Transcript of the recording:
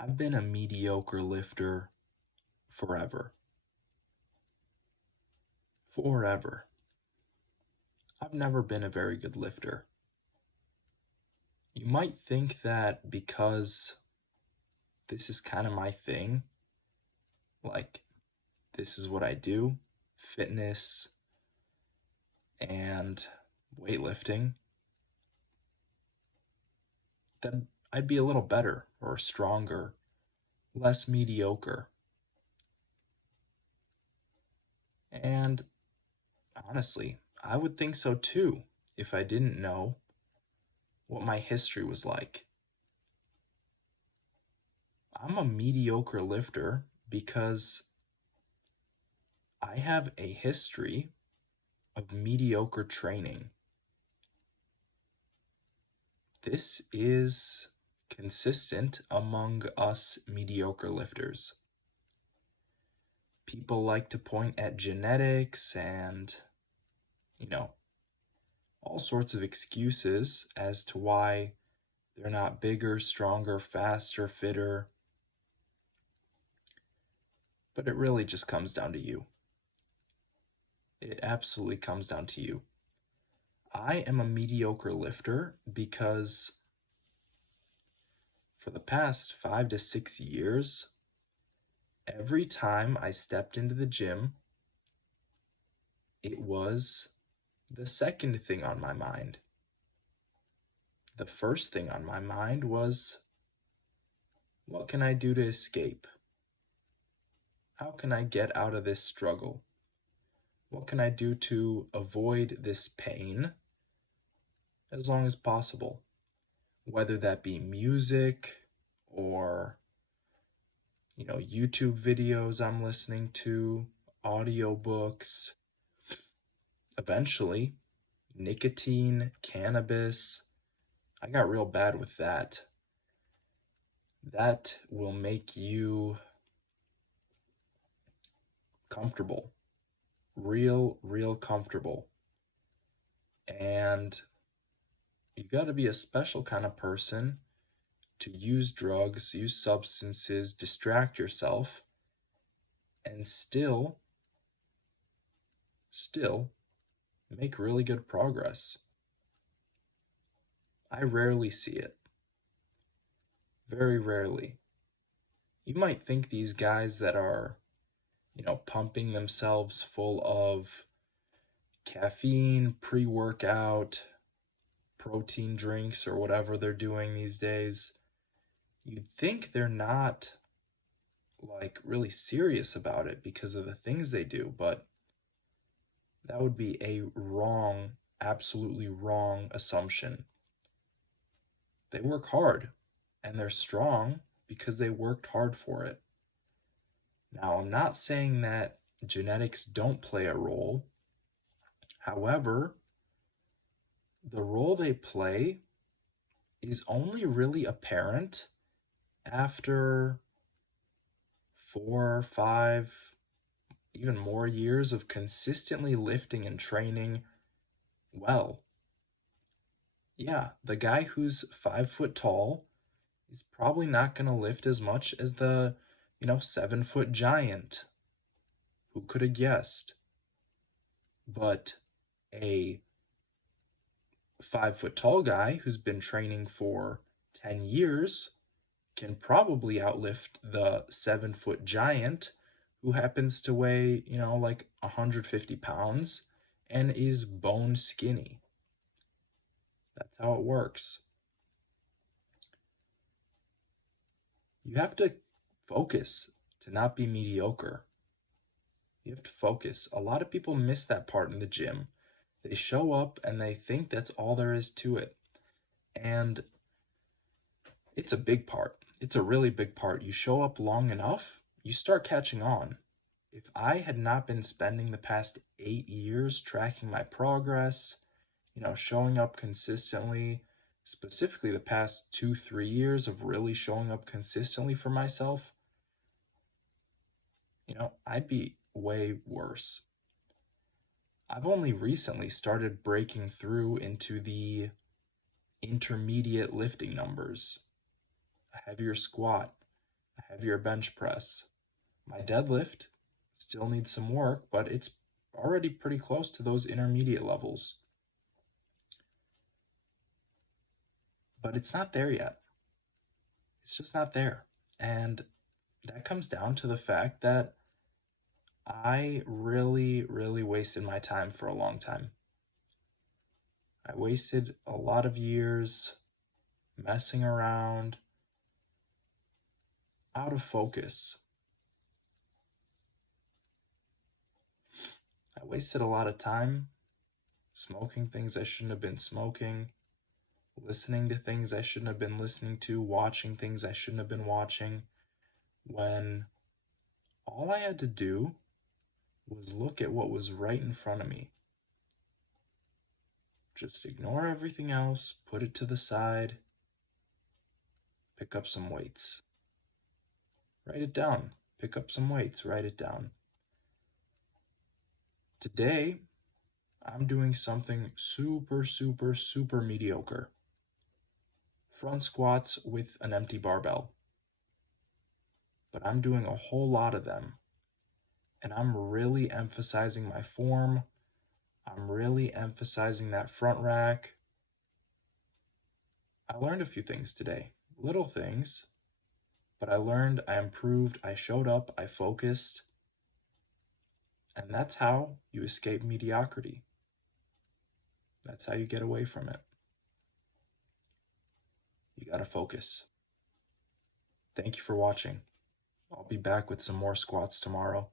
I've been a mediocre lifter forever. Forever. I've never been a very good lifter. You might think that because this is kind of my thing, like this is what I do, fitness and weightlifting, then I'd be a little better or stronger, less mediocre. And honestly, I would think so too if I didn't know what my history was like. I'm a mediocre lifter because I have a history of mediocre training. This is consistent among us mediocre lifters. People like to point at genetics and, you know, all sorts of excuses as to why they're not bigger, stronger, faster, fitter. But it really just comes down to you. It absolutely comes down to you. I am a mediocre lifter because for the past 5 to 6 years, every time I stepped into the gym, it was the second thing on my mind. The first thing on my mind was, what can I do to escape? How can I get out of this struggle? What can I do to avoid this pain as long as possible? Whether that be music or, YouTube videos I'm listening to, audiobooks, eventually, nicotine, cannabis. I got real bad with that. That will make you comfortable. Real comfortable. And you gotta be a special kind of person to use drugs, use substances, distract yourself, and still make really good progress. I rarely see it. Very rarely. You might think these guys that are, pumping themselves full of caffeine, pre-workout, protein drinks, or whatever they're doing these days, you'd think they're not like really serious about it because of the things they do, but that would be a wrong, absolutely wrong assumption. They work hard and they're strong because they worked hard for it. Now, I'm not saying that genetics don't play a role. However, the role they play is only really apparent after 4, 5, even more years of consistently lifting and training well. Yeah, the guy who's 5 foot tall is probably not going to lift as much as the, 7 foot giant. Who could have guessed? But a 5 foot tall guy who's been training for 10 years can probably outlift the 7 foot giant who happens to weigh, like 150 pounds and is bone skinny. That's how it works. You have to focus to not be mediocre. You have to focus. A lot of people miss that part in the gym. They show up and they think that's all there is to it. And it's a big part. It's a really big part. You show up long enough, you start catching on. If I had not been spending the past 8 years tracking my progress, showing up consistently, specifically the past 2, 3 years of really showing up consistently for myself, I'd be way worse. I've only recently started breaking through into the intermediate lifting numbers, a heavier squat, heavier bench press. My deadlift still needs some work, but it's already pretty close to those intermediate levels. But it's not there yet. It's just not there. And that comes down to the fact that I really, really wasted my time for a long time. I wasted a lot of years messing around, out of focus. I wasted a lot of time smoking things I shouldn't have been smoking, listening to things I shouldn't have been listening to, watching things I shouldn't have been watching, when all I had to do was look at what was right in front of me. Just ignore everything else, put it to the side, pick up some weights. Write it down. Pick up some weights, write it down. Today, I'm doing something super, super, super mediocre. Front squats with an empty barbell. But I'm doing a whole lot of them. And I'm really emphasizing my form. I'm really emphasizing that front rack. I learned a few things today. Little things. But I learned, I improved, I showed up, I focused. And that's how you escape mediocrity. That's how you get away from it. You gotta focus. Thank you for watching. I'll be back with some more squats tomorrow.